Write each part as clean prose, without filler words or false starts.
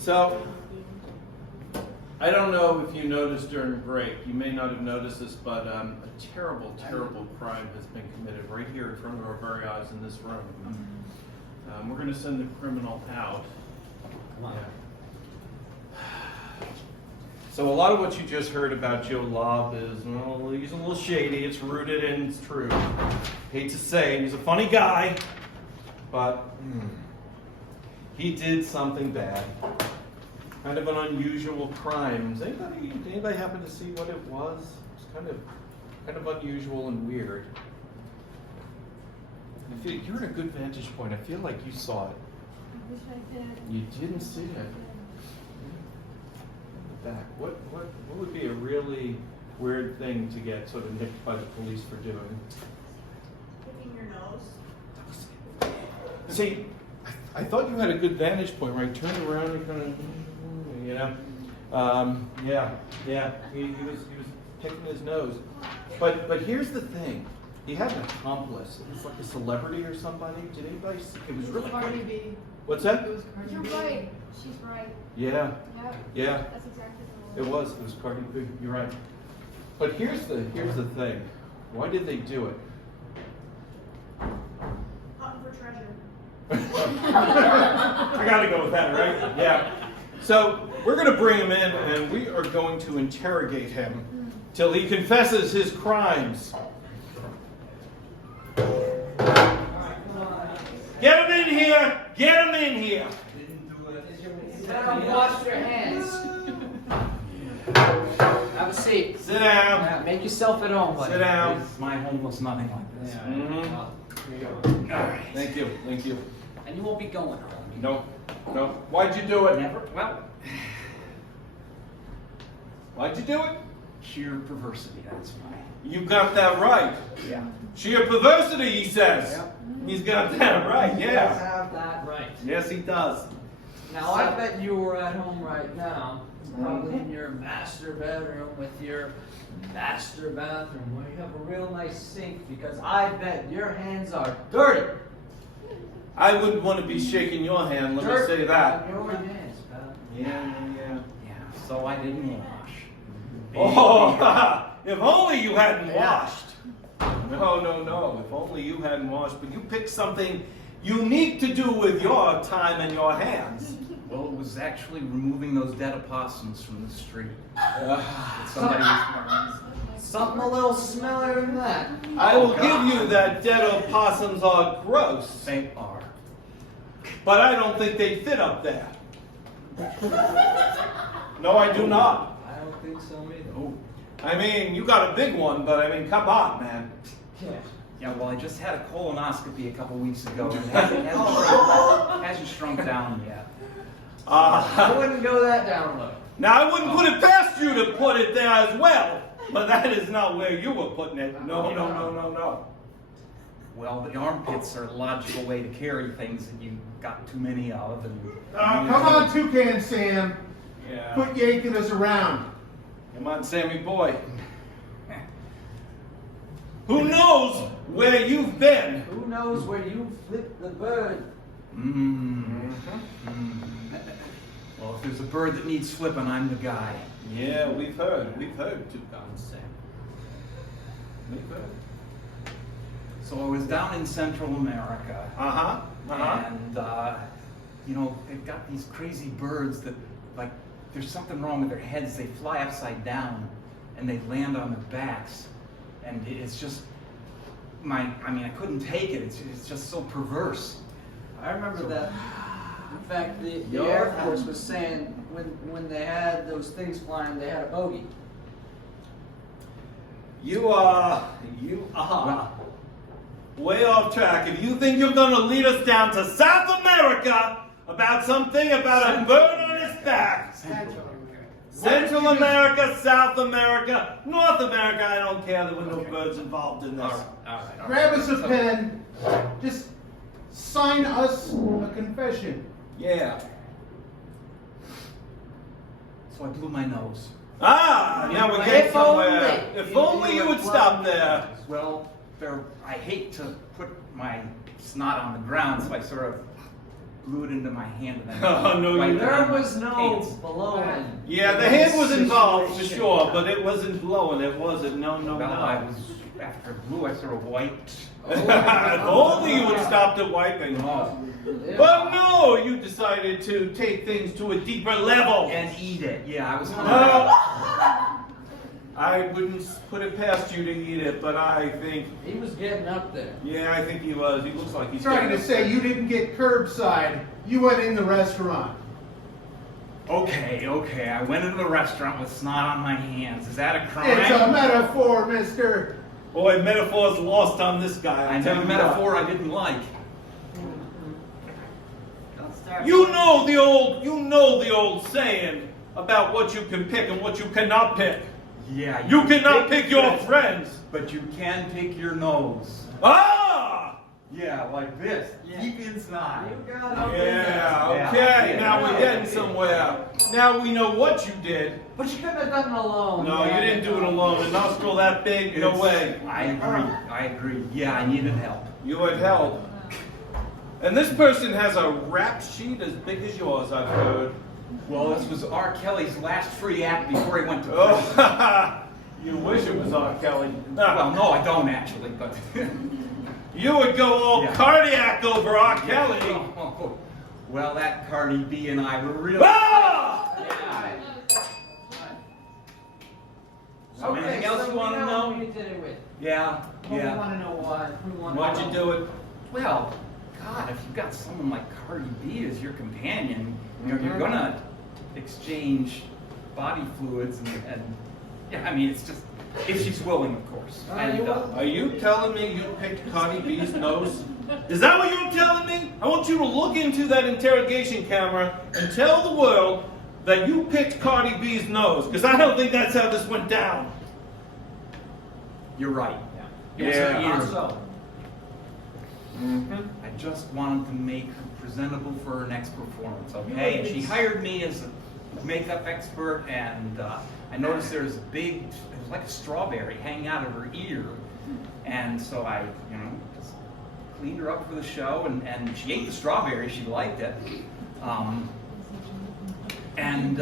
So, I don't know if you noticed during break, you may not have noticed this, but a terrible, terrible crime has been committed right here in front of our very eyes in this room. We're going to send the criminal out. Come on. Yeah. So a lot of what you just heard about Joe Lobb is, well, he's a little shady, it's rooted in truth. Hate to say it, he's a funny guy, but he did something bad. Kind of an unusual crime. Does anybody happen to see what it was? It's kind of unusual and weird. You're in a good vantage point. I feel like you saw it. I wish I did. You didn't see it. Back. What would be a really weird thing to get sort of nicked by the police for doing? Picking your nose. See, I thought you had a good vantage point, right? Turned around and kind of, you know. He was picking his nose. But here's the thing. He had an accomplice. It was like a celebrity or somebody. Did anybody see? It was really Cardi quick. B. What's that? It was Cardi You're B. right. She's right. Yeah. Yep. Yeah. That's exactly the one. It was Cardi B. You're right. But here's the thing. Why did they do it? Hunting for treasure. I gotta go with that, right? Yeah. So we're gonna bring him in and we are going to interrogate him till he confesses his crimes. Get him in here! Get him in here! Sit down, wash your hands. Have a seat. Sit down. Yeah, make yourself at home, buddy. Sit down. My home was nothing like this. Mhm. Well, here you go. All right. Thank you. Thank you. And you won't be going home. No. No. Why'd you do it? Never. Well, Why'd you do it? Sheer perversity, that's why. You got that right. Yeah. Sheer perversity, he says. Yep. He's got that right, you yeah. have that right. Yes, he does. Now, I bet you were at home right now, probably in your master bedroom with your master bathroom where you have a real nice sink, because I bet your hands are dirty. I wouldn't want to be shaking your hand, let me say that. On your hands, pal. Yeah. Yeah, so I didn't wash. Oh, if only you hadn't washed. No. If only you hadn't washed. But you picked something unique to do with your time and your hands. Well, it was actually removing those dead opossums from the street. Uh, Somebody was Something a little smellier than that. I will give you that dead opossums are gross, They are. but I don't think they fit up there. No, I do not. I don't think so either. Oh. I mean, you got a big one, but I mean, come on, man. Yeah, well, I just had a colonoscopy a couple weeks ago, and it hasn't shrunk down yet. I wouldn't go that down low. Now, I wouldn't put it past you to put it there as well, but that is not where you were putting it. No. Well, the armpits are a logical way to carry things that you got too many of. And Come on, Toucan Sam. Yeah. Quit yanking us around. Come on, Sammy boy. Who knows where you've been? Who knows where you flipped the bird? Well, if there's a bird that needs flipping, I'm the guy. Yeah, we've heard. We've heard Toucan Sam. We've heard. So I was down in Central America. And, you know, they've got these crazy birds that, like, there's something wrong with their heads. They fly upside down and they land on their backs. And it's just, I couldn't take it. It's just so perverse. I remember that. In fact, the Air Force was saying when they had those things flying, they had a bogey. You are way off track. If you think you're going to lead us down to South America about something about a bird on his back. Central America, South America, North America, I don't care. There were no birds involved in this. All right. Grab us a pen. Just sign us a confession. Yeah. So I blew my nose. Now we're getting If somewhere. only. If only you would stop there. Well, I hate to put my snot on the ground, so I sort of blew it into my hand. And then Oh, no, you right didn't. there There on my was no pants. blowing. Yeah, the hand was involved for Situation. sure, but it wasn't blowing. It wasn't. No, no, Well, I no. was, after it blew, I sort of wiped. If only you would stop the wiping. Oh. But no, you decided to take things to a deeper level. And eat it. Yeah, I was hungry. No, I wouldn't put it past you to eat it, but I think, He was getting up there. yeah, I think he was. He looks like he's Trying to getting say you didn't get curbside. You went in the restaurant. Okay, okay. I went into the restaurant with snot on my hands. Is that a crime? It's a metaphor, mister. Boy, metaphor's lost on this guy. I I'll tell know a you metaphor what. I didn't like. Don't start. You know the old saying about what you can pick and what you cannot pick. Yeah. You cannot pick your friends, friends. but you can pick your nose. Ah! Yeah, like this. Yeah. Deep inside. You got up in Yeah, Yeah. okay, Yeah. now we're getting somewhere. Now we know what you did. there. But you couldn't have done it alone. No, you didn't do it alone. A nostril that big, no It's- way. I agree. I agree. Yeah, I needed help. You had help. And this person has a rap sheet as big as yours, I've heard. Well, this was R. Kelly's last free act before he went to prison. Oh, you wish it was R. Kelly. Well, no, I don't actually, but. You would go all Yeah. cardiac over R. Kelly. Oh, well, that Cardi B and I were really. Ah! Yeah. So Okay, anything else so you we want to know know? who you did it with. Yeah, We yeah. want to know why. We want to Why'd you do it? Well, God, if you've got someone like Cardi B as your companion, you're gonna exchange body fluids and yeah, I mean, it's just, if she's willing, of course. And, Are you telling me you picked Cardi B's nose? Is that what you're telling me? I want you to look into that interrogation camera and tell the world that you picked Cardi B's nose, because I don't think that's how this went down. you're right. Yeah. It was her Not ear. so. I just wanted to make her presentable for her next performance, okay? And she hired me as a makeup expert, and I noticed there was a big, it was like a strawberry hanging out of her ear, and so I, just cleaned her up for the show, and she ate the strawberry, she liked it, and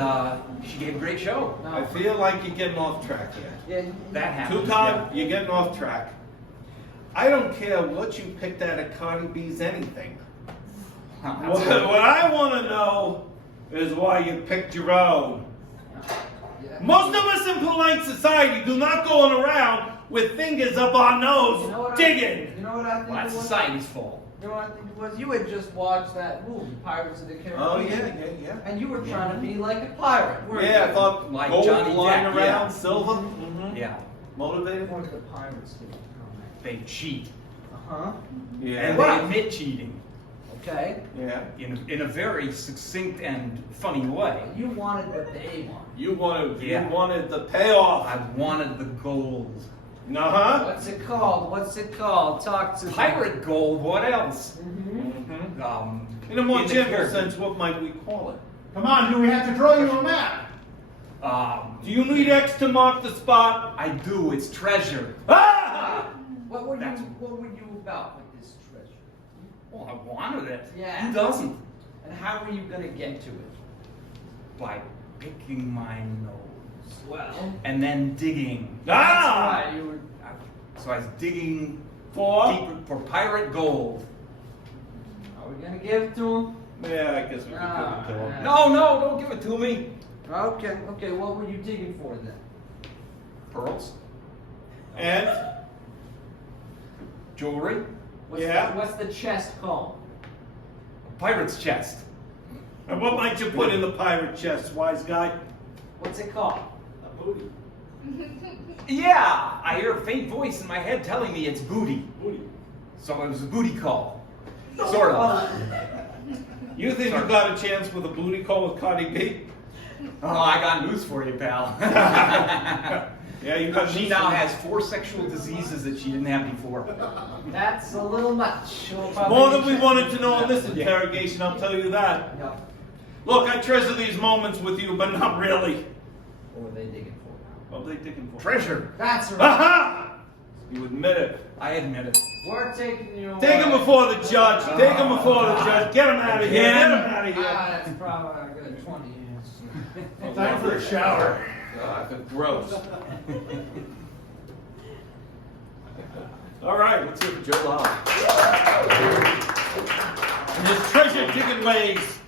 she gave a great show. I feel like you're getting off track here. Yeah, That happens. Tucson, you're getting off track. I don't care what you picked out of Cardi B's anything. Yeah. What I want to know is why you picked your own. yeah. Most of us in polite society do not going around with fingers up our nose You know what digging. You know what I think Well, it that's was? society's fault. You know what I think it was? You had just watched that movie, Pirates of the Caribbean. Oh yeah, yeah, And you were trying to be like a pirate, weren't yeah. Yeah, I you? thought Like gold Johnny lying Depp, around, yeah. silver. Mm-hmm. Yeah, Motivated. What did the pirates do? they cheat, Uh-huh. Yeah. and What? they admit cheating Okay. Yeah. in a very succinct and funny way. You wanted what they wanted. You wanted Yeah. you wanted the payoff. I wanted the gold. Uh-huh. What's it called? What's it called? Talk to me. Pirate gold, what else? Mhm. Mm-hmm. In a more the general Caribbean. sense, what might we call it? Come on, do we have to draw you a map? Do you need X to mark the spot? I do, it's treasure. Ah! What were That's- you about with this treasure? Well, I wanted it. Yeah. Who doesn't? And how were you gonna get to it? By picking my nose. Well, And then digging. Ah! that's why you were. So I was digging For? deeper for pirate gold. Are we gonna give it to him? Yeah, I guess we could Ah, give it to him. yeah. No, don't give it to me. Okay. Okay. What were you digging for then? Pearls, And jewelry, What's the chest called? a pirate's chest. and what might you put in the pirate chest, wise guy? What's it called? A booty. Yeah, I hear a faint voice in my head telling me it's booty. Booty. So it was a booty call. Sort of. You think you got a chance with a booty call with Cardi B? Oh, I got news for you, pal. Yeah, you got She now has 4 sexual diseases that she didn't have before. That's a little much. We'll probably more than we check. wanted to know in this interrogation, I'll tell you that. Yep. Look, I treasure these moments with you, but not really. What were they digging for? What are they digging for? Treasure. That's right. Aha! You admit it. I admit it. We're taking you away. Take him before the judge. Take him before the judge. Get him out of here. Get him out of here. That's probably a good 20 years. Time for a shower. God, gross. All right, let's hear for Joe Lobb. And his treasure digging ways.